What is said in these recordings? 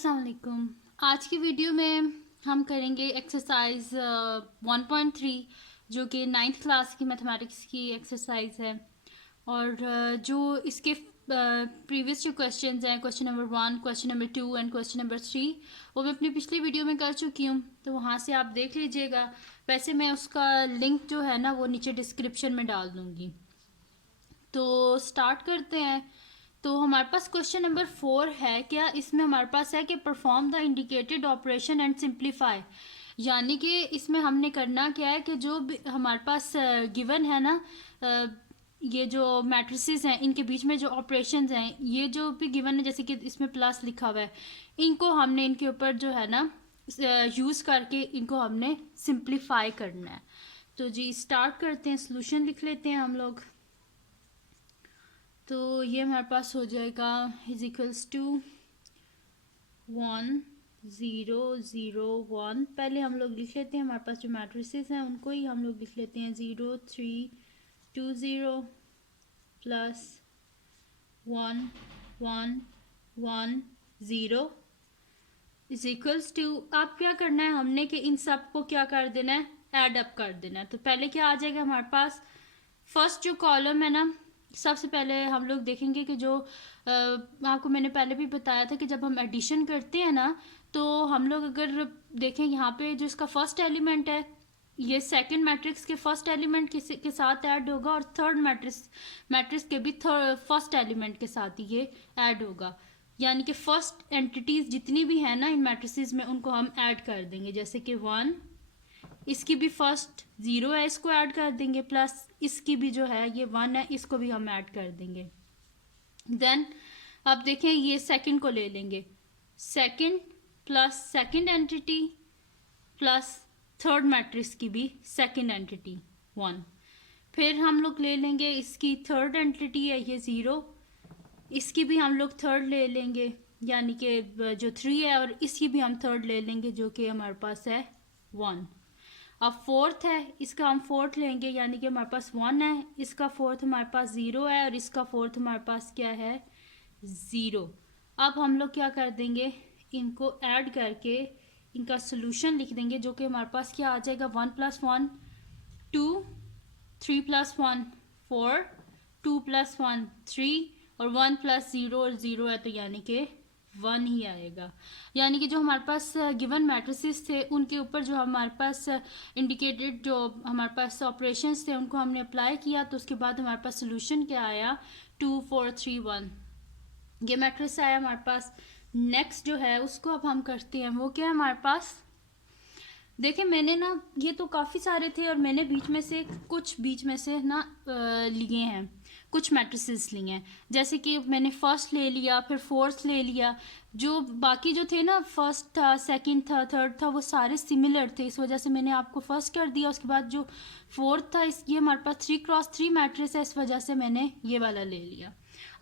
अस्सलाम वालेकुम। आज की वीडियो में हम करेंगे एक्सरसाइज 1.3 जो कि 9th क्लास की मैथमेटिक्स की एक्सरसाइज है। और जो इसके प्रीवियस जो क्वेश्चंस हैं, question number 1, question number 2 and question number 3, वो मैं अपनी पिछली वीडियो में कर चुकी हूँ, तो वहाँ से आप देख लीजिएगा। वैसे मैं उसका लिंक जो है ना वो नीचे डिस्क्रिप्शन में डाल दूँगी। तो स्टार्ट करते हैं। तो हमारे पास क्वेश्चन नंबर 4 है। क्या इसमें हमारे पास है कि perform the indicated operation and simplify, यानी कि इसमें हमने करना क्या है कि जो हमारे पास गिवन है ना, ये जो मैट्रिसेस हैं इनके बीच में जो ऑपरेशंस हैं, ये जो भी गिवन है, जैसे कि इसमें प्लस लिखा हुआ है, इनको हमने इनके ऊपर जो है ना यूज़ करके इनको हमने सिंप्लीफाई करना है। तो जी स्टार्ट करते हैं, सोल्यूशन लिख लेते हैं हम लोग। तो ये हमारे पास हो जाएगा इज इक्वल्स टू 1 0 0 1। पहले हम लोग लिख लेते हैं, हमारे पास जो मैट्रिसेस हैं उनको ही हम लोग लिख लेते हैं। 0 3 2 0 प्लस 1 1 1 0 इज इक्वल्स टू। अब क्या करना है हमने कि इन सब को क्या कर देना है, ऐड अप कर देना है। तो पहले क्या आ जाएगा हमारे पास, फर्स्ट जो कॉलम है ना, सबसे पहले हम लोग देखेंगे कि जो आपको मैंने पहले भी बताया था कि जब हम एडिशन करते हैं ना, तो हम लोग अगर देखें यहाँ पे जो इसका फर्स्ट एलिमेंट है, ये सेकंड मैट्रिक्स के फर्स्ट एलिमेंट के साथ ऐड होगा, और थर्ड मैट्रिक्स के भी फर्स्ट एलिमेंट के साथ ही ये ऐड होगा। यानी कि फर्स्ट एंटिटीज जितनी भी है ना इन मैट्रिसेस में, उनको हम ऐड कर देंगे। जैसे कि 1, इसकी भी फर्स्ट 0 है, इसको ऐड कर देंगे, प्लस इसकी भी जो है ये 1 है, इसको भी हम ऐड कर देंगे। देन अब देखें, ये सेकंड को ले लेंगे, second plus second entity plus third matrix की भी सेकंड एंटिटी 1। फिर हम लोग ले लेंगे इसकी थर्ड एंटिटी है ये 0, इसकी भी हम लोग थर्ड ले लेंगे, यानी कि जो 3 है, और इसकी भी हम थर्ड ले लेंगे जो कि हमारे पास है 1। अब फोर्थ है, इसका हम फोर्थ लेंगे, यानी कि हमारे पास 1 है, इसका फोर्थ हमारे पास 0 है, और इसका फोर्थ हमारे पास क्या है 0। अब हम लोग क्या कर देंगे, इनको ऐड करके इनका सोल्यूशन लिख देंगे, जो कि हमारे पास क्या आ जाएगा, 1 + 1 2, 3 + 1 4, 2 + 1 3, और 1 + 0 और 0 है, तो यानी कि 1 ही आएगा। यानी कि जो हमारे पास गिवन मैट्रिसेस थे उनके ऊपर जो हमारे पास इंडिकेटेड जो हमारे पास ऑपरेशंस थे उनको हमने अप्लाई किया, तो उसके बाद हमारे पास सोल्यूशन क्या आया, 2 4 3 1, ये मैट्रिक्स आया हमारे पास। नेक्स्ट जो है उसको अब हम करते हैं, वो क्या है हमारे पास, देखिए मैंने ना ये तो काफ़ी सारे थे, और मैंने बीच में से ना लिए हैं, कुछ मैट्रिसेस लिए हैं। जैसे कि मैंने फर्स्ट ले लिया, फिर फोर्थ ले लिया, जो बाकी जो थे ना, फर्स्ट था, सेकंड था, थर्ड था, वो सारे सिमिलर थे, इस वजह से मैंने आपको फर्स्ट कर दिया। उसके बाद जो फोर्थ था, ये हमारे पास 3x3 मैट्रिक्स है, इस वजह से मैंने ये वाला ले लिया।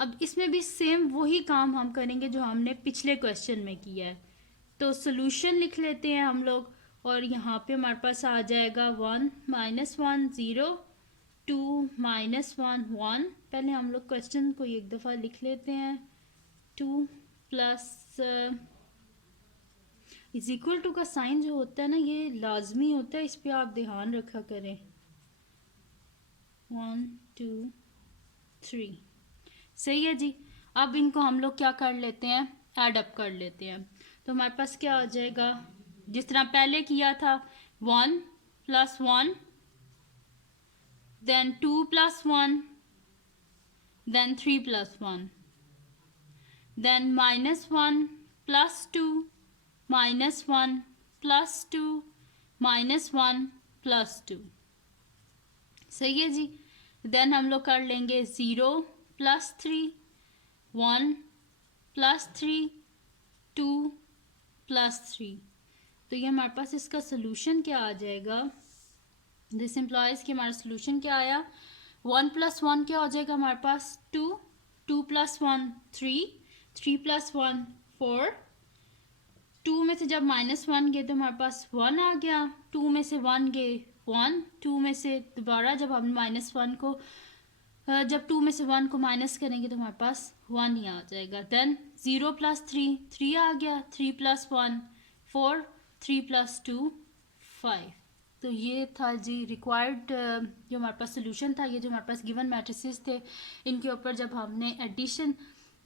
अब इसमें भी सेम वही काम हम करेंगे जो हमने पिछले क्वेश्चन में किया है। तो सोल्यूशन लिख लेते हैं हम लोग, और यहाँ पे हमारे पास आ जाएगा 1 - 1 0, 2 - 1 1। पहले हम लोग क्वेश्चन को एक दफ़ा लिख लेते हैं। 2 प्लस इज इक्वल टू का साइन जो होता है ना, ये लाजमी होता है, इस पर आप ध्यान रखा करें। 1 2 3 सही है जी। अब इनको हम लोग क्या कर लेते हैं, ऐड अप कर लेते हैं। तो हमारे पास क्या आ जाएगा, जिस तरह पहले किया था, 1 + 1, देन 2 + 1, देन 3 + 1, देन -1 + 2, -1 + 2, -1 + 2। सही है जी। देन हम लोग कर लेंगे 0 + 3, 1 + 3, 2 + 3। तो ये हमारे पास इसका सोल्यूशन क्या आ जाएगा, दिस इम्प्लॉयज़ कि हमारा सोल्यूशन क्या आया, 1 + 1 क्या हो जाएगा हमारे पास 2, 2 + 1 3, 3 + 1 4, 2 में से जब -1 गए तो हमारे पास 1 आ गया, 2 में से 1 गए 1, 2 में से दोबारा जब हम -1 को जब 2 में से 1 को माइनस करेंगे तो हमारे पास 1 ही आ जाएगा। देन 0 प्लस 3 आ गया, 3 प्लस 1 4, 3 प्लस 2 5। तो ये था जी रिक्वायर्ड जो हमारे पास सोल्यूशन था। ये जो हमारे पास गिवन मैट्रिसेस थे इनके ऊपर जब हमने एडिशन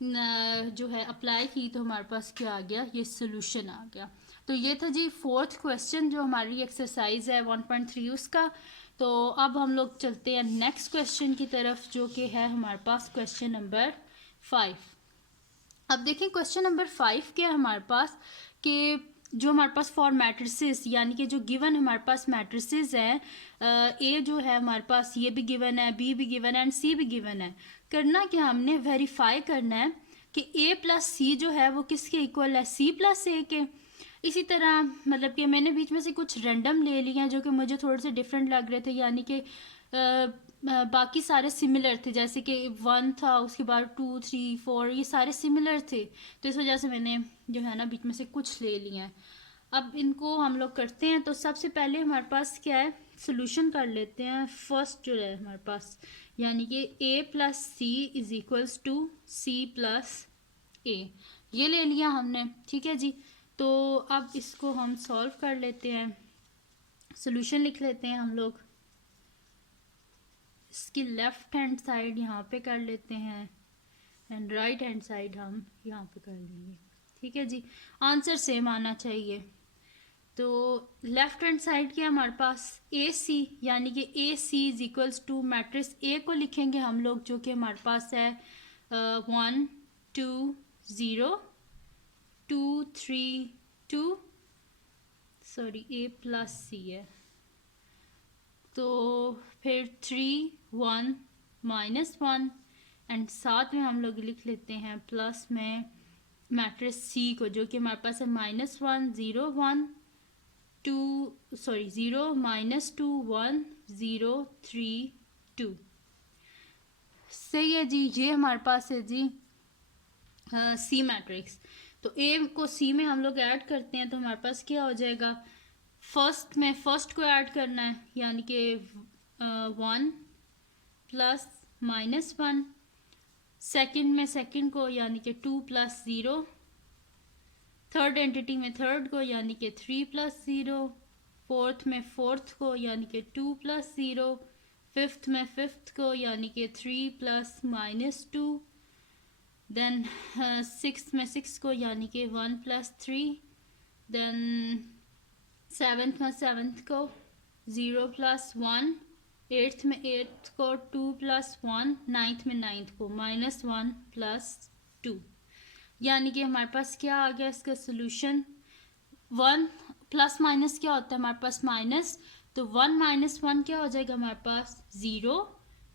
जो है अप्लाई की तो हमारे पास क्या आ गया, ये सोल्यूशन आ गया। तो ये था जी फोर्थ क्वेश्चन जो हमारी एक्सरसाइज है 1.3 उसका। तो अब हम लोग चलते हैं नेक्स्ट क्वेश्चन की तरफ जो कि है हमारे पास क्वेश्चन नंबर 5। अब देखें क्वेश्चन नंबर 5 क्या है हमारे पास कि जो हमारे पास फॉर मैट्रिसेस यानी कि जो गिवन हमारे पास मैट्रिसेस हैं, ए जो है हमारे पास ये भी गिवन है, बी भी गिवन है एंड सी भी गिवन है। करना क्या, हमने वेरीफाई करना है कि ए प्लस सी जो है वो किसके इक्वल है, सी प्लस ए के। इसी तरह मतलब कि मैंने बीच में से कुछ रैंडम ले लिए हैं जो कि मुझे थोड़े से डिफरेंट लग रहे थे, यानी कि बाकी सारे सिमिलर थे, जैसे कि 1 था, उसके बाद 2 3 4 ये सारे सिमिलर थे। तो इस वजह से मैंने जो है ना बीच में से कुछ ले लिए हैं। अब इनको हम लोग करते हैं। तो सबसे पहले हमारे पास क्या है, सोल्यूशन कर लेते हैं। फर्स्ट जो है हमारे पास यानी कि A plus C is equals to C plus A, ये ले लिया हमने, ठीक है जी। तो अब इसको हम सॉल्व कर लेते हैं, सोल्यूशन लिख लेते हैं हम लोग। इसकी लेफ्ट हैंड साइड यहाँ पे कर लेते हैं एंड राइट हैंड साइड हम यहाँ पे कर लेंगे, ठीक है जी। आंसर सेम आना चाहिए। तो लेफ्ट हैंड साइड क्या हमारे पास ए सी, यानी कि A C is equals to matrix A को लिखेंगे हम लोग जो कि हमारे पास है 1 2 0 2 3 2, सॉरी ए प्लस सी है। तो फिर 3 1 -1 एंड साथ में हम लोग लिख लेते हैं प्लस में मैट्रिक्स सी को जो कि हमारे पास है -1 0 1 2 सॉरी 0 -2 1 0 3 2। सही है जी, ये हमारे पास है जी सी मैट्रिक्स। तो ए को सी में हम लोग ऐड करते हैं तो हमारे पास क्या हो जाएगा, फर्स्ट में फर्स्ट को ऐड करना है यानी कि 1 प्लस -1, सेकंड में सेकंड को यानी कि 2 प्लस 0, थर्ड एंटिटी में थर्ड को यानी कि 3 प्लस 0, फोर्थ में फोर्थ को यानी कि 2 प्लस 0, फिफ्थ में फिफ्थ को यानी कि 3 प्लस -2, देन सिक्स में सिक्स को यानी कि 1 प्लस 3, देन सेवन्थ में सेवन्थ को 0 प्लस 1, एट्थ में एट्थ को 2 प्लस 1, नाइन्थ में नाइन्थ को -1 प्लस 2। यानी कि हमारे पास क्या आ गया इसका सोल्यूशन, 1 प्लस माइनस क्या होता है हमारे पास माइनस, तो 1 -1 क्या हो जाएगा हमारे पास 0,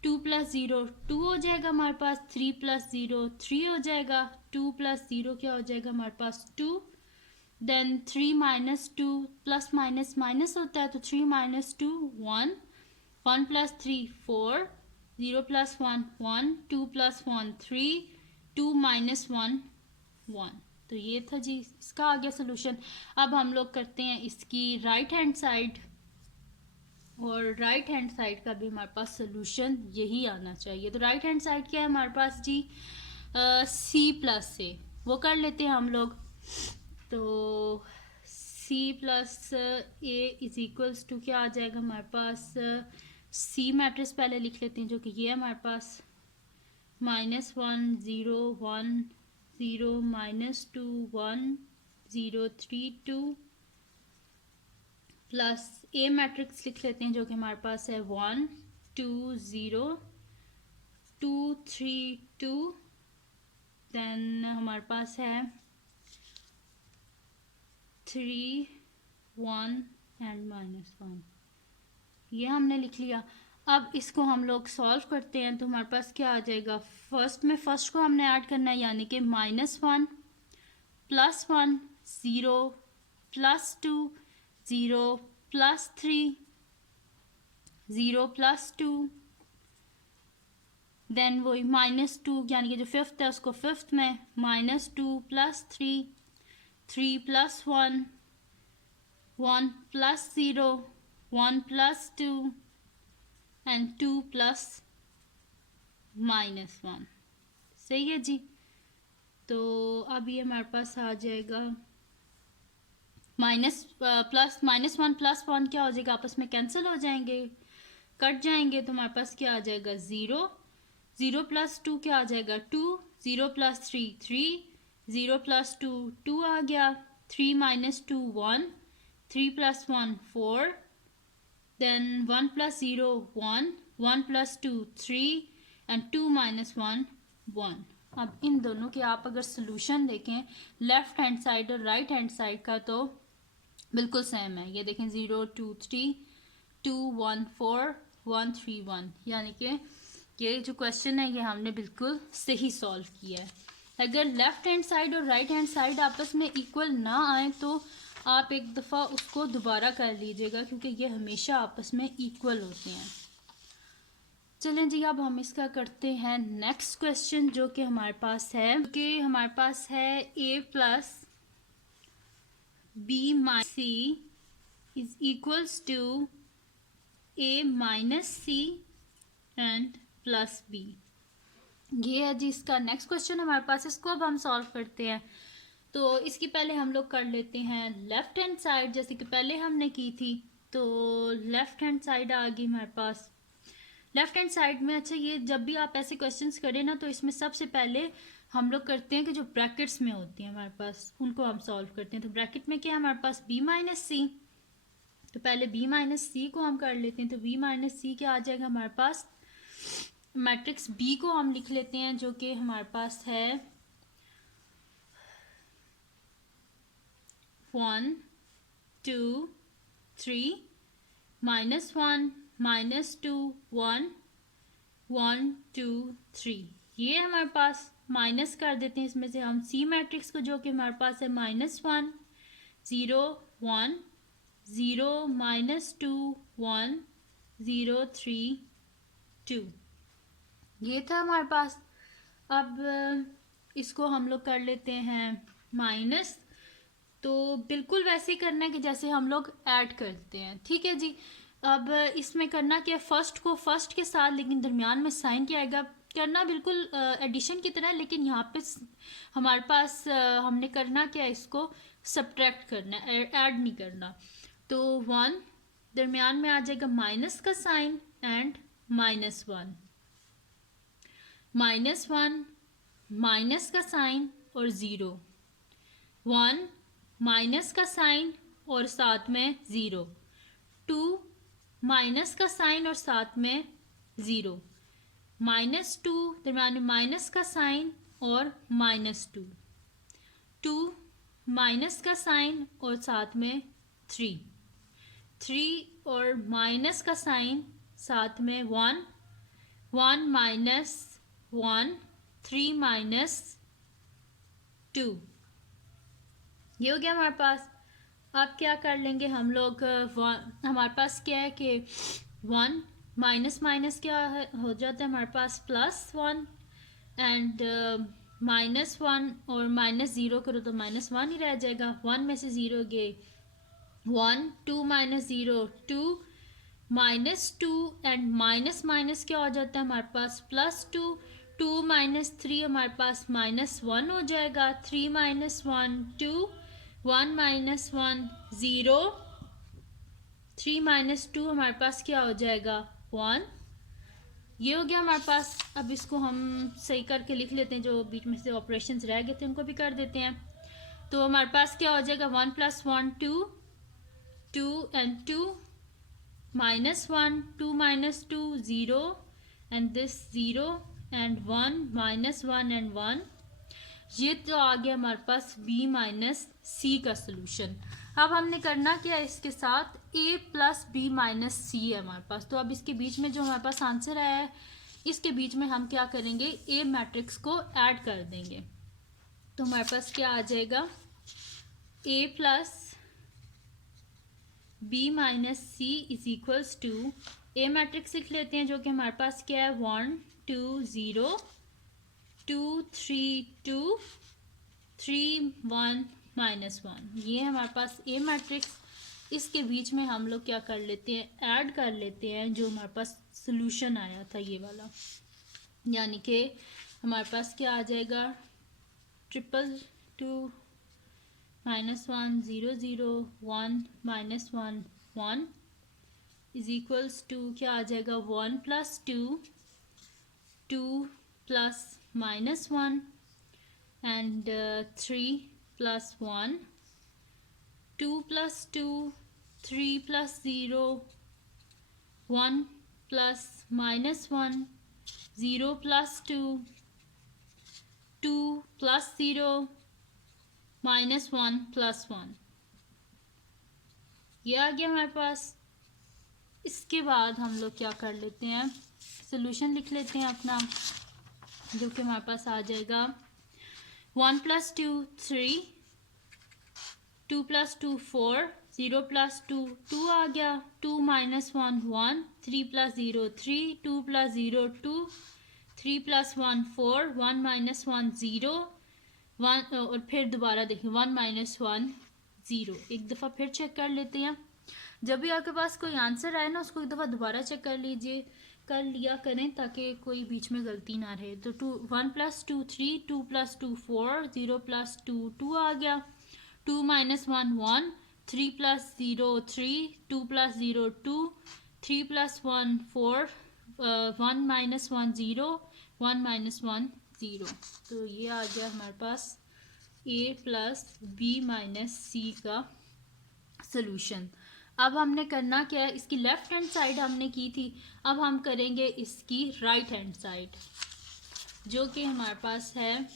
2 प्लस 0 2 हो जाएगा हमारे पास, 3 प्लस 0 3 हो जाएगा, 2 प्लस 0 क्या हो जाएगा हमारे पास 2, देन 3 -2 प्लस माइनस माइनस होता है तो 3 -2 1, 1 प्लस 3 4, 0 प्लस 1 1, 2 प्लस 1 3, 2 -1 1। तो ये था जी इसका आ गया सोल्यूशन। अब हम लोग करते हैं इसकी राइट हैंड साइड, और राइट हैंड साइड का भी हमारे पास सोल्यूशन यही आना चाहिए। तो राइट हैंड साइड क्या है हमारे पास जी सी प्लस से, वो कर लेते हैं हम लोग। तो C plus A is equals to क्या आ जाएगा हमारे पास, सी मैट्रिक्स पहले लिख लेते हैं जो कि ये है हमारे पास -1 0 1 0 -2 1 0 3 2, प्लस ए मैट्रिक्स लिख लेते हैं जो कि हमारे पास है 1 2 0 2 3 2, देन हमारे पास है 3 1 एंड -1, ये हमने लिख लिया। अब इसको हम लोग सॉल्व करते हैं तो हमारे पास क्या आ जाएगा, फर्स्ट में फर्स्ट को हमने ऐड करना है यानी कि -1 plus 1 0 plus 2 0 plus 3 0 plus 2, then वही -2 यानी कि जो फिफ्थ है उसको फिफ्थ में -2 plus 3 3 plus 1 1 plus 0 1 plus 2 and 2 plus -1। सही है जी। तो अब ये हमारे पास आ जाएगा -1 प्लस 1 क्या हो जाएगा, आपस में कैंसिल हो जाएंगे, कट जाएंगे। तो हमारे पास क्या आ जाएगा 0, 0 प्लस 2 क्या आ जाएगा 2, 0 प्लस 3 3, 0 प्लस 2 2 आ गया, 3 minus 2 1, 3 plus 1 4, then 1 plus 0 1, 1 plus 2 3 and 2 minus 1 1। अब इन दोनों के आप अगर सोल्यूशन देखें लेफ्ट हैंड साइड और राइट हैंड साइड का तो बिल्कुल सेम है। ये देखें 0 2 3 2 1 4 1 3 1, यानी कि ये जो क्वेश्चन है ये हमने बिल्कुल सही सॉल्व किया है। अगर लेफ्ट हैंड साइड और राइट हैंड साइड आपस में इक्वल ना आए तो आप एक दफ़ा उसको दोबारा कर लीजिएगा, क्योंकि ये हमेशा आपस में इक्वल होते हैं। चलें जी, अब हम इसका करते हैं नेक्स्ट क्वेश्चन जो कि हमारे पास है a plus b minus c is equals to a minus c and plus b। ये है जी इसका नेक्स्ट क्वेश्चन हमारे पास। इसको अब हम सॉल्व करते हैं। तो इसकी पहले हम लोग कर लेते हैं लेफ्ट हैंड साइड, जैसे कि पहले हमने की थी। तो लेफ्ट हैंड साइड आ गई हमारे पास। लेफ्ट हैंड साइड में अच्छा, ये जब भी आप ऐसे क्वेश्चंस करें ना तो इसमें सबसे पहले हम लोग करते हैं कि जो ब्रैकेट्स में होती हैं हमारे पास उनको हम सॉल्व करते हैं। तो ब्रैकेट में क्या है हमारे पास b माइनस सी, तो पहले b माइनस सी को हम कर लेते हैं। तो b माइनस सी क्या आ जाएगा हमारे पास, मैट्रिक्स b को हम लिख लेते हैं जो कि हमारे पास है 1 2 3 -1 -2 1 1 2 3। ये हमारे पास माइनस कर देते हैं इसमें से हम सी मैट्रिक्स को, जो कि हमारे पास है -1 0 1 0 -2 1 0 3 2। ये था हमारे पास। अब इसको हम लोग कर लेते हैं माइनस। तो बिल्कुल वैसे ही करना है कि जैसे हम लोग ऐड करते हैं, ठीक है जी। अब इसमें करना क्या है, फर्स्ट को फर्स्ट के साथ लेकिन दरमियान में साइन क्या आएगा, करना बिल्कुल एडिशन की तरह, लेकिन यहाँ पे हमारे पास हमने करना क्या है, इसको सब्ट्रैक्ट करना है, ऐड नहीं करना। तो 1 दरमियान में आ जाएगा माइनस का साइन एंड -1, -1 माइनस का साइन और 0, 1 माइनस का साइन और साथ में 0, 2 माइनस का साइन और साथ में 0, -2 दरम्यान में माइनस का साइन और -2, 2 माइनस का साइन और साथ में 3, 3 और माइनस का साइन साथ में 1, 1 -1 3 -2। ये हो गया हमारे पास। अब क्या कर लेंगे हम लोग, हमारे पास क्या है कि 1 माइनस माइनस क्या हो जाता है हमारे पास +1 एंड -1 और -0 करो तो -1 ही रह जाएगा। 1 में से 0 गए 1, 2 -0 2, -2 एंड माइनस माइनस क्या हो जाता है हमारे पास +2, 2 -3 हमारे पास -1 हो जाएगा, 3 -1 2, 1 -1 0, 3 -2 हमारे पास क्या हो जाएगा 1। ये हो गया हमारे पास। अब इसको हम सही करके लिख लेते हैं, जो बीच में से ऑपरेशंस रह गए थे उनको भी कर देते हैं। तो हमारे पास क्या हो जाएगा 1 + 1 2, 2 and 2 -1 2 -2 0 and this 0 and 1 -1 and 1। ये तो आ गया हमारे पास b माइनस सी का सोल्यूशन। अब हमने करना क्या है, इसके साथ a प्लस b माइनस सी है हमारे पास। तो अब इसके बीच में जो हमारे पास आंसर आया है, इसके बीच में हम क्या करेंगे, a मैट्रिक्स को ऐड कर देंगे। तो हमारे पास क्या आ जाएगा, a plus b minus C is equals to, a matrix लिख लेते हैं जो कि हमारे पास क्या है 1 2 0 2 3 2 3 1 -1। ये हमारे पास ए मैट्रिक्स। इसके बीच में हम लोग क्या कर लेते हैं, ऐड कर लेते हैं जो हमारे पास सोल्यूशन आया था ये वाला। यानी कि हमारे पास क्या आ जाएगा 222 -1 0 0 1 -1 1 इज इक्वल्स टू क्या आ जाएगा 1 + 2 2 + -1 and 3 + 1 2 + 2 3 + 0 1 + -1 0 + 2 2 + 0 -1 + 1 ये आ गया हमारे पास। इसके बाद हम लोग क्या कर लेते हैं सोल्यूशन लिख लेते हैं अपना, जो कि हमारे पास आ जाएगा 1 + 2 3 2 + 2 4 0 + 2 2 आ गया 2 - 1 1 3 + 0 3 2 + 0 2 3 + 1 4 1 - 1 0 1 और फिर दोबारा देखिए 1 - 1 0। एक दफ़ा फिर चेक कर लेते हैं। जब भी आपके पास कोई आंसर आए ना उसको एक दफ़ा दोबारा चेक कर लिया करें ताकि कोई बीच में गलती ना रहे। तो 1 + 2 3 2 + 2 4 0 + 2 2 आ गया 2 - 1 1 3 + 0 3 2 + 0 2 3 + 1 4 1 - 1 0 1 - 1 0। तो ये आ गया हमारे पास a + b - c का सॉल्यूशन। अब हमने करना क्या है, इसकी लेफ्ट हैंड साइड हमने की थी, अब हम करेंगे इसकी राइट हैंड साइड, जो कि हमारे पास है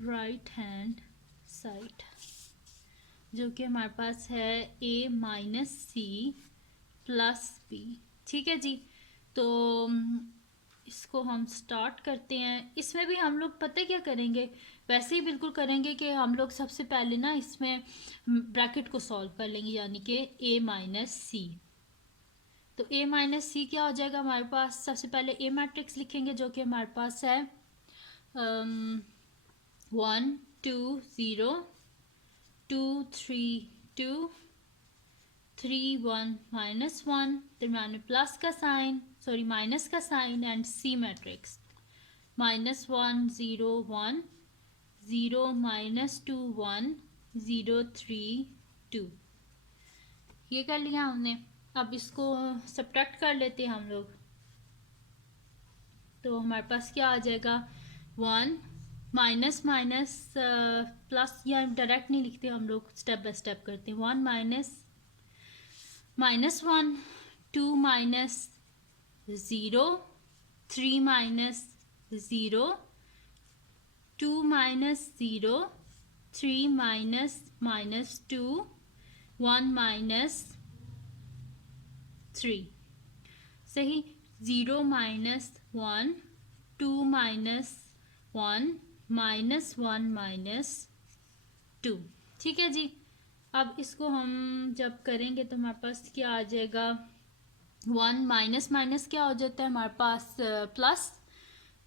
राइट हैंड साइड, जो कि हमारे पास है a - c + b। ठीक है जी, तो इसको हम स्टार्ट करते हैं। इसमें भी हम लोग पता क्या करेंगे, वैसे ही बिल्कुल करेंगे कि हम लोग सबसे पहले ना इसमें ब्रैकेट को सॉल्व कर लेंगे, यानी कि a - c। तो a - c क्या हो जाएगा हमारे पास, सबसे पहले a मैट्रिक्स लिखेंगे जो कि हमारे पास है 1 2 0 2 3 2 3 1 -1, दरम्यान में प्लस का साइन माइनस का साइन एंड सी मैट्रिक्स -1 0 1 0 -2 1 0 3 2। ये कर लिया हमने। अब इसको सब्ट्रैक्ट कर लेते हैं हम लोग। तो हमारे पास क्या आ जाएगा 1 माइनस माइनस प्लस, या डायरेक्ट नहीं लिखते हम लोग, स्टेप बाय स्टेप करते हैं। 1 -1 2 -0 3 -0 2 -0 3 -2 1 -3। सही। 0 -1 2 -1 -1 -2। ठीक है जी। अब इसको हम जब करेंगे तो हमारे पास क्या आ जाएगा 1 माइनस माइनस क्या हो जाता है हमारे पास प्लस।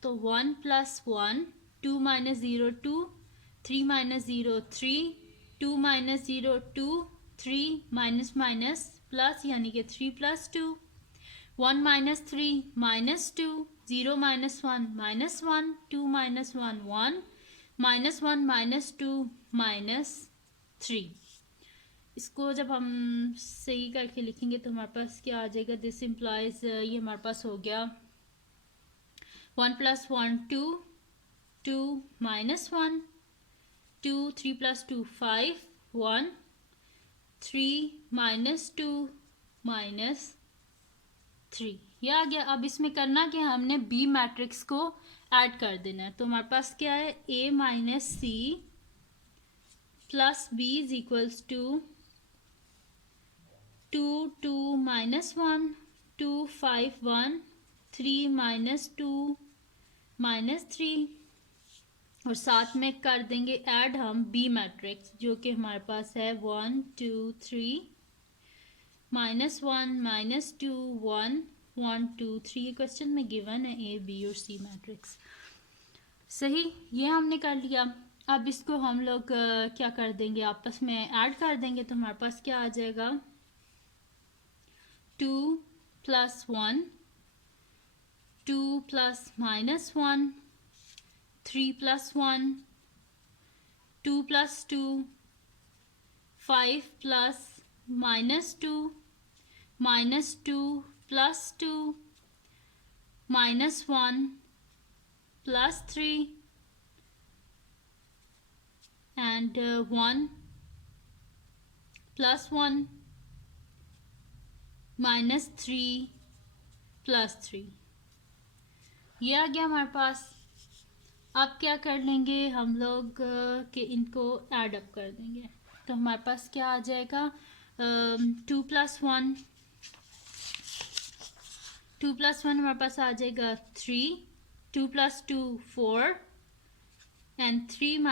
तो 1 + 1 2 -0 2 3 -0 3 2 -0 2 3 माइनस माइनस प्लस, यानी कि 3 + 2 1 - 3 -2 0 - 1 -1 2 - 1 1 -1 -2 -3। इसको जब हम सही करके लिखेंगे तो हमारे पास क्या आ जाएगा, दिस इम्प्लाइज, ये हमारे पास हो गया 1 + 1 2 2 -1 2 3 + 2 5 1 3 -2 -3। यह आ गया। अब इसमें करना क्या, हमने बी मैट्रिक्स को ऐड कर देना है। तो हमारे पास क्या है a - c + b = 2 2 -1 2 5 1 3 -2 -3, और साथ में कर देंगे ऐड हम बी मैट्रिक्स, जो कि हमारे पास है 1 2 3 -1 -2 1 1 2 3। ये क्वेश्चन में गिवन है ए बी और सी मैट्रिक्स। सही, ये हमने कर लिया। अब इसको हम लोग क्या कर देंगे, आपस में ऐड कर देंगे। तो हमारे पास क्या आ जाएगा, 2 + 1, 2 + -1, 3 + 1, 2 + 2, 5 + -2, -2 + 2, -1 + 3, and 1 + 1, -3 + 3। ये आ गया हमारे पास। अब क्या कर लेंगे हम लोग कि इनको ऐड अप कर देंगे। तो हमारे पास क्या आ जाएगा, 2 + 1, 2 + 1 हमारे पास आ जाएगा 3, 2 + 2 4, and 3 -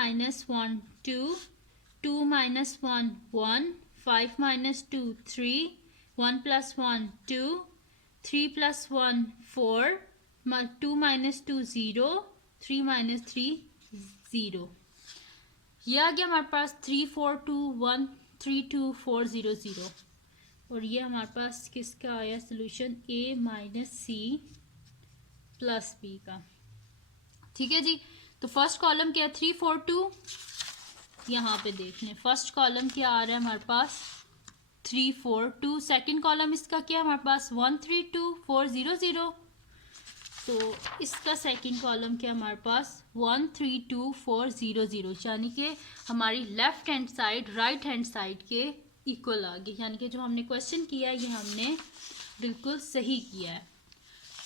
1 2, 2 - 1 1, 5 - 2 3, 1 + 1 2, 3 + 1 4, 2 - 2 0, 3 - 3 0। ये आ गया हमारे पास 3 4 2 1 3 2 4 0 0। और ये हमारे पास किसका आया सोल्यूशन, A - C + B का। ठीक है जी। तो फर्स्ट कॉलम क्या है, 3 4 2। यहाँ पे देख लें फर्स्ट कॉलम क्या आ रहा है हमारे पास, 3 4 2। सेकेंड कॉलम इसका क्या है हमारे पास, 1 3 2 4 0 0। तो इसका सेकंड कॉलम क्या हमारे पास, 1 3 2 4 0 0, यानी कि हमारी left hand side right hand side के इक्वल आ गई। यानी कि जो हमने क्वेश्चन किया है ये हमने बिल्कुल सही किया है।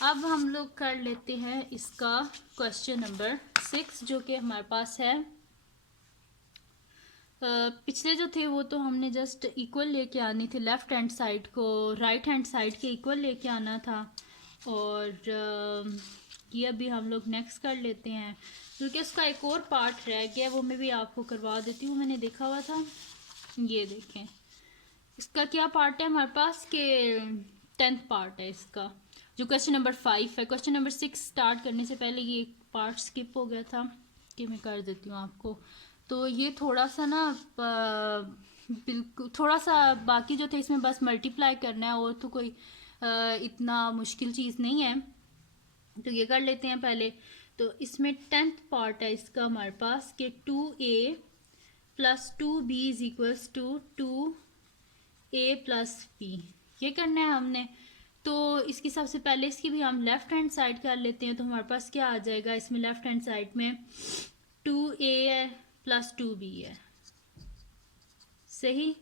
अब हम लोग कर लेते हैं इसका क्वेश्चन नंबर 6, जो कि हमारे पास है। पिछले जो थे वो तो हमने जस्ट इक्वल लेके आनी थी, लेफ्ट हैंड साइड को राइट हैंड साइड के इक्वल लेके आना था। और ये अभी हम लोग नेक्स्ट कर लेते हैं, क्योंकि उसका एक और पार्ट रह गया, वो मैं भी आपको करवा देती हूँ, मैंने देखा हुआ था। ये देखें इसका क्या पार्ट है हमारे पास के 10th पार्ट है इसका, जो क्वेश्चन नंबर 5 है। क्वेश्चन नंबर 6 स्टार्ट करने से पहले ये पार्ट स्किप हो गया था, कि मैं कर देती हूँ आपको। तो ये थोड़ा सा ना बिल्कुल थोड़ा सा बाकी जो थे इसमें बस मल्टीप्लाई करना है, और तो कोई इतना मुश्किल चीज़ नहीं है। तो ये कर लेते हैं पहले। तो इसमें 10th पार्ट है इसका हमारे पास कि 2A + 2B = 2A + B। ये करना है हमने। तो इसकी सबसे पहले इसकी भी हम लेफ्ट हैंड साइड कर लेते हैं। तो हमारे पास क्या आ जाएगा इसमें लेफ्ट हैंड साइड में, 2A है + 2B है। सही,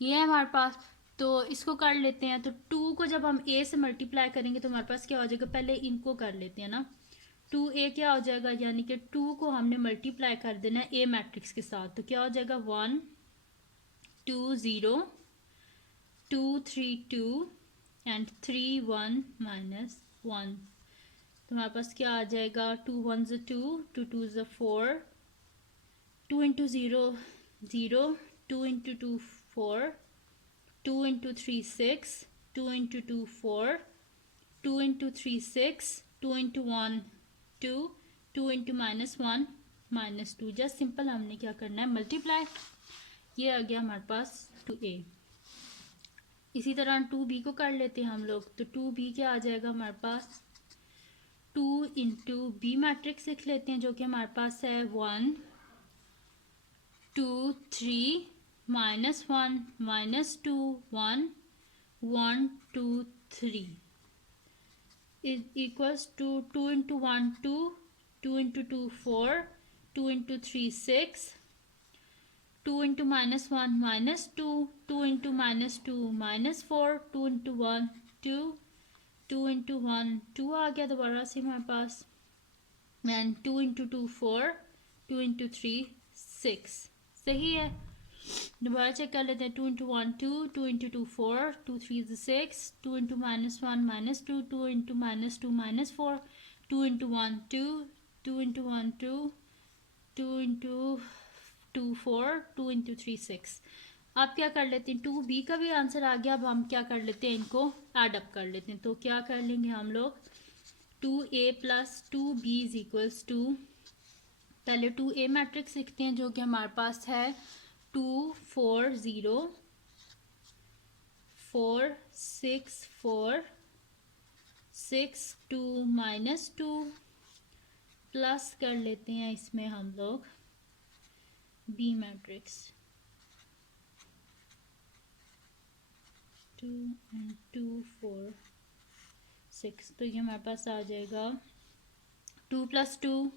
ये है हमारे पास। तो इसको कर लेते हैं। तो 2 को जब हम A से मल्टीप्लाई करेंगे तो हमारे पास क्या हो जाएगा, पहले इनको कर लेते हैं ना। 2A क्या हो जाएगा, यानी कि 2 को हमने मल्टीप्लाई कर देना है A मैट्रिक्स के साथ। तो क्या हो जाएगा, 1 2 0 2 3 2 एंड 3 1 -1। तो हमारे पास क्या आ जाएगा, 2 1 = 2, 2 2 = 4, 2 × 0 0, 2 × 2 4, 2 × 3 6, 2 × 2 4, 2 × 3 6, 2 × 1 2, 2 × -1 -2। जस्ट सिंपल हमने क्या करना है, मल्टीप्लाई। ये आ गया हमारे पास 2A। इसी तरह 2B को कर लेते हैं हम लोग। तो 2B क्या आ जाएगा हमारे पास, 2 × B मैट्रिक्स लिख लेते हैं, जो कि हमारे पास है 1 2 3 -1 -2 1 1 2 3 = 2 × 1 2, 2 × 2 4, 2 × 3 6, 2 × -1 -2, 2 × -2 -4, 2 × 1 2, 2 × 1 2 आ गया दोबारा से हमारे पास, एंड 2 × 2 4, 2 × 3 6। सही है, दोबारा चेक कर लेते हैं। 2 × 1 2, 2 × 2 4, 2 3 6, 2 × -1 -2, 2 × -2 -4, 2 × 1 2, 2 × 1 2, 2 × 2 4, 2 × 3 6। अब क्या कर लेते हैं, 2B का भी आंसर आ गया। अब हम क्या कर लेते हैं, इनको ऐड अप कर लेते हैं। तो क्या कर लेंगे हम लोग, 2A + 2B = पहले 2A मैट्रिक्स लिखते हैं जो कि हमारे पास है 2 4 0 4 6 4 6 2 -2 प्लस कर लेते हैं इसमें हम लोग B मैट्रिक्स 2 and 2 4 6, तो ये हमारे पास आ जाएगा 2 + 2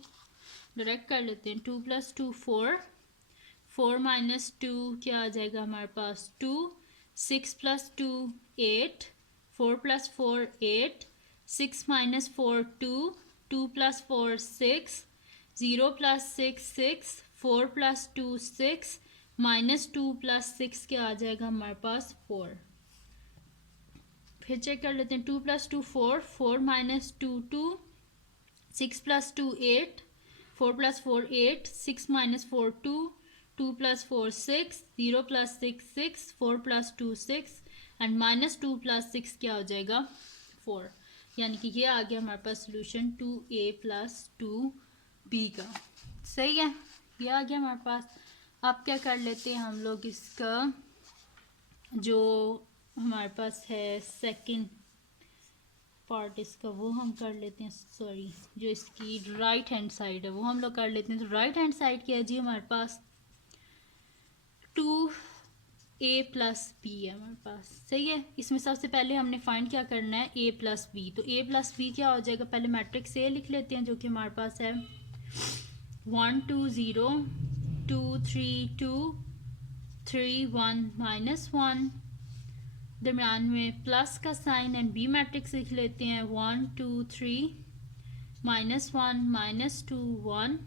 डायरेक्ट कर लेते हैं 2 + 2 4 4 - 2 क्या आ जाएगा हमारे पास 2 6 + 2 8 4 + 4 8 6 - 4 2 2 + 4 6 0 + 6 6 4 + 2 6 -2 + 6 क्या आ जाएगा हमारे पास 4। फिर चेक कर लेते हैं 2 + 2 4 4 - 2 2 6 + 2 8 4 + 4 8 6 - 4 2 2 + 4 6 0 + 6 6 4 + 2 6 एंड -2 + 6 क्या हो जाएगा 4। यानी कि ये आ गया हमारे पास सोल्यूशन 2A + 2B का। सही है, ये आ गया हमारे पास। अब क्या कर लेते हैं हम लोग इसका जो हमारे पास है सेकंड पार्ट इसका वो हम कर लेते हैं। सॉरी, जो इसकी राइट हैंड साइड है वो हम लोग कर लेते हैं। तो राइट हैंड साइड क्या है जी हमारे पास 2A + B है हमारे पास। सही है, इसमें सबसे पहले हमने फाइंड क्या करना है A + B। तो A + B क्या हो जाएगा, पहले मैट्रिक्स A लिख लेते हैं जो कि हमारे पास है 1 2 0 2 3 2 3 1 -1, दरम्यान में प्लस का साइन एंड बी मैट्रिक्स लिख लेते हैं 1 2 3 -1 -2 1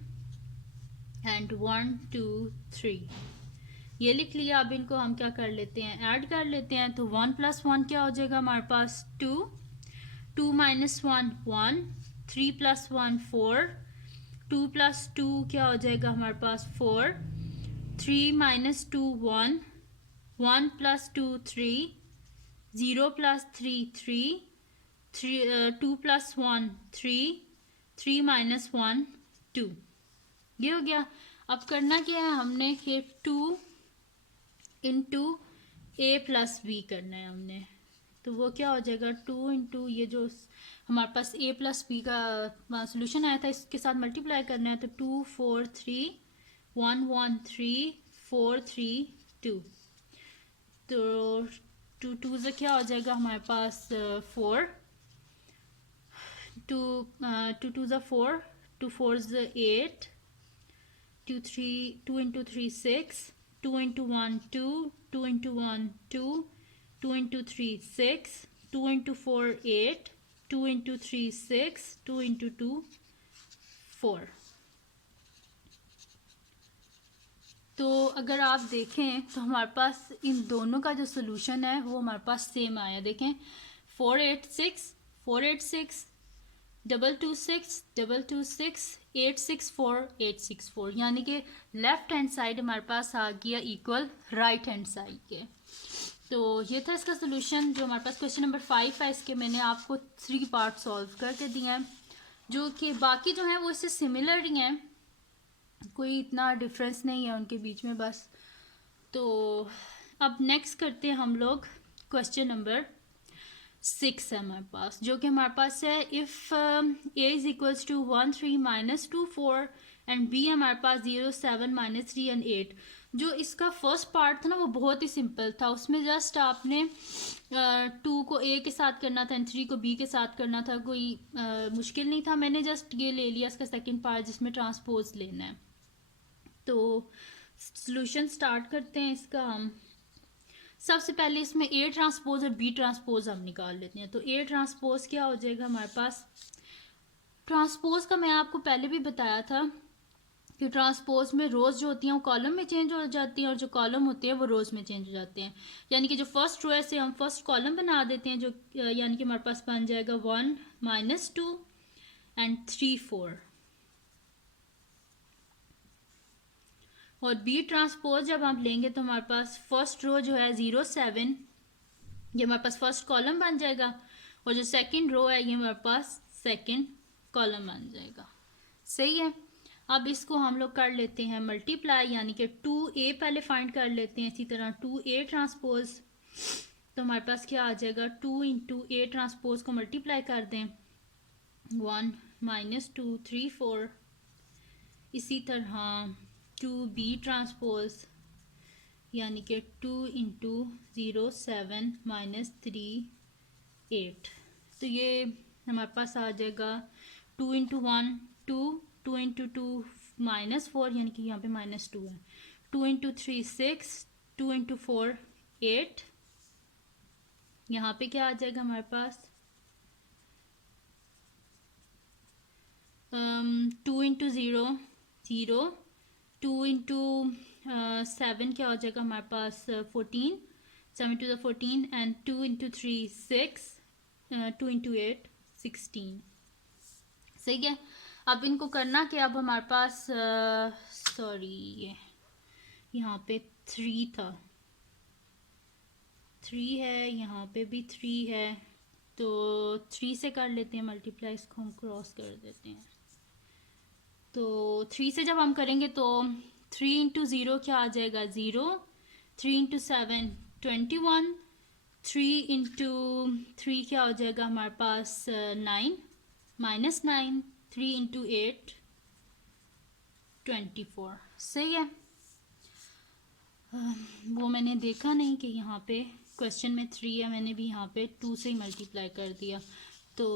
एंड 1 2 3 ये लिख लिया। अब इनको हम क्या कर लेते हैं, ऐड कर लेते हैं। तो 1 + 1 क्या हो जाएगा हमारे पास 2 2 - 1 1 3 + 1 4 2 + 2 क्या हो जाएगा हमारे पास 4 3 - 2 1 1 + 2 3 0 + 3 3 2 + 1 3 3 - 1 2, ये हो गया। अब करना क्या है, हमने ये 2 × A + B करना है हमने। तो वो क्या हो जाएगा 2 × ये जो हमारे पास A + B का सोल्यूशन आया था इसके साथ मल्टीप्लाई करना है। तो 2 4 3 1 1 3 4 3 2, तो 2 2 से क्या हो जाएगा हमारे पास 4 2 2 2 ज़ा 4 2 4 ज़ा 8 2 3 2 × 3 6 2 × 1 2 2 × 1 2 2 × 3 6 2 × 4 8 2 × 3 6 2 × 2 4। तो अगर आप देखें तो हमारे पास इन दोनों का जो सोल्यूशन है वो हमारे पास सेम आया। देखें 486 486 226 226 864 864, यानी कि लेफ्ट हैंड साइड हमारे पास आ गया इक्वल राइट हैंड साइड के। तो ये था इसका सोल्यूशन। जो हमारे पास क्वेश्चन नंबर 5 है इसके मैंने आपको 3 पार्ट सॉल्व करके दिए हैं, जो कि बाकी जो हैं वो इससे सिमिलर ही हैं, कोई इतना डिफरेंस नहीं है उनके बीच में बस। तो अब नेक्स्ट करते हैं हम लोग क्वेश्चन नंबर 6 है हमारे पास, जो कि हमारे पास है if A is equals to 1 3 -2 4 and B हमारे पास 0 7 -3 एंड 8। जो इसका फर्स्ट पार्ट था ना वो बहुत ही सिंपल था, उसमें जस्ट आपने 2 को A के साथ करना था एंड 3 को B के साथ करना था, कोई मुश्किल नहीं था। मैंने जस्ट ये ले लिया इसका सेकंड पार्ट जिसमें ट्रांसपोज लेना है। तो सॉल्यूशन स्टार्ट करते हैं इसका। हम सबसे पहले इसमें A ट्रांसपोज और B ट्रांसपोज हम निकाल लेते हैं। तो A ट्रांसपोज क्या हो जाएगा हमारे पास, ट्रांसपोज का मैं आपको पहले भी बताया था कि ट्रांसपोज में रोज़ जो होती हैं वो कॉलम में चेंज हो जाती हैं और जो कॉलम होते हैं वो रोज़ में चेंज हो जाते हैं। यानी कि जो फर्स्ट रो है से हम फर्स्ट कॉलम बना देते हैं, जो यानी कि हमारे पास बन जाएगा 1 -2 एंड 3 4। और बी ट्रांसपोज जब आप लेंगे तो हमारे पास फर्स्ट रो जो है 0 7, ये हमारे पास फर्स्ट कॉलम बन जाएगा, और जो सेकंड रो है ये हमारे पास सेकंड कॉलम बन जाएगा। सही है। अब इसको हम लोग कर लेते हैं मल्टीप्लाई, यानी कि 2a पहले फाइंड कर लेते हैं, इसी तरह 2a ट्रांसपोज। तो हमारे पास क्या आ जाएगा, 2 इंटू a ट्रांसपोज को मल्टीप्लाई कर दें, 1 माइनस 2 3 4। इसी तरह 2b ट्रांसपोज यानी कि 2 इंटू 0 7 माइनस 3 8। तो ये हमारे पास आ जाएगा 2 इंटू 1 2, 2 इंटू 2 माइनस 4 यानी कि यहाँ पे माइनस 2 है, 2 इंटू 3 6, 2 इंटू 4 8। यहाँ पे क्या आ जाएगा हमारे पास 2 इंटू 0 0, 2 इंटू 7 क्या हो जाएगा हमारे पास 14, 7 to the 14 and 2 into 3 6, 2 into 8 16। सही है। अब इनको करना कि अब हमारे पास सॉरी ये यहाँ पे 3 था, 3 है, यहाँ पे भी 3 है, तो 3 से कर लेते हैं मल्टीप्लाई, इसको हम क्रॉस कर देते हैं। तो 3 से जब हम करेंगे तो 3 इंटू 0 क्या आ जाएगा 0, 3 इंटू 7 21, 3 इंटू 3 क्या हो जाएगा हमारे पास 9 माइनस 9, 3 इंटू 8 24। सही है। वो मैंने देखा नहीं कि यहाँ पे क्वेश्चन में 3 है, मैंने भी यहाँ पे 2 से ही मल्टीप्लाई कर दिया। तो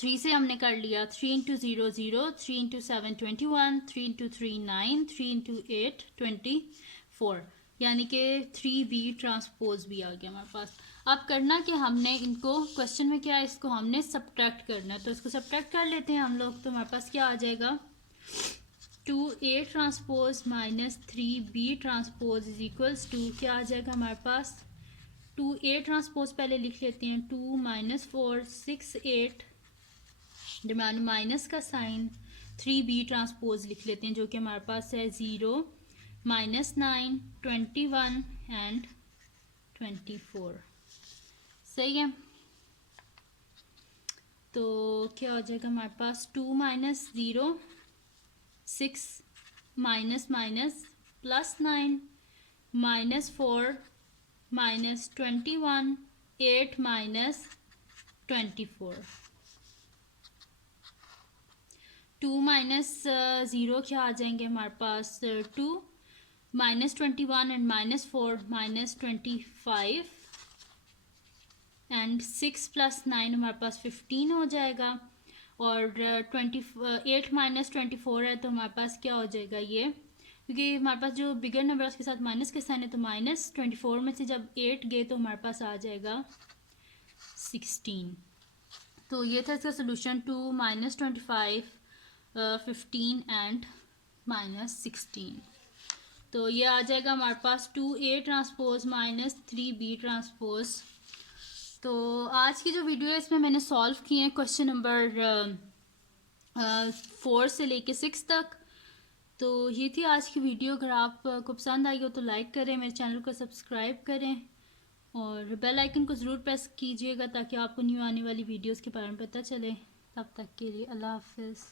3 से हमने कर लिया, 3 इंटू 0 0, 3 इंटू 7 21, 3 इंटू 3 9, 3 इंटू 8 24, यानी कि 3b ट्रांसपोज भी आ गया हमारे पास। अब करना कि हमने इनको क्वेश्चन में क्या है, इसको हमने सब्ट्रैक्ट करना है, तो इसको सब्ट्रैक्ट कर लेते हैं हम लोग। तो हमारे पास क्या आ जाएगा 2a transpose minus 3b transpose is equals to क्या आ जाएगा हमारे पास 2a ट्रांसपोज पहले लिख लेते हैं, 2 माइनस 4 6 8 दरम्यान माइनस का साइन, 3b ट्रांसपोज लिख लेते हैं जो कि हमारे पास है 0 माइनस 9 21 एंड 24। सही है। तो क्या हो जाएगा हमारे पास 2 minus 0 6 minus minus plus 9 minus 4 minus 21 8 minus 24। 2 minus 0 क्या आ जाएंगे हमारे पास 2 minus 21 and minus 4 minus 25 and 6 plus 9 हमारे पास 15 हो जाएगा, और 8 माइनस 24 है तो हमारे पास क्या हो जाएगा ये, क्योंकि हमारे पास जो बिगर नंबर है उसके साथ माइनस के साइन है, तो माइनस 24 में से जब 8 गए तो हमारे पास आ जाएगा 16। तो ये था इसका सोल्यूशन, 2 माइनस 25 15 एंड माइनस 16। तो ये आ जाएगा हमारे पास 2a transpose minus 3b transpose. तो आज की जो वीडियो है इसमें मैंने सॉल्व किए हैं क्वेश्चन नंबर 4 से लेके 6 तक। तो ये थी आज की वीडियो। अगर आपको पसंद आई हो तो लाइक करें, मेरे चैनल को सब्सक्राइब करें और बेल आइकन को ज़रूर प्रेस कीजिएगा ताकि आपको न्यू आने वाली वीडियोस के बारे में पता चले। तब तक के लिए अल्लाह हाफिज़।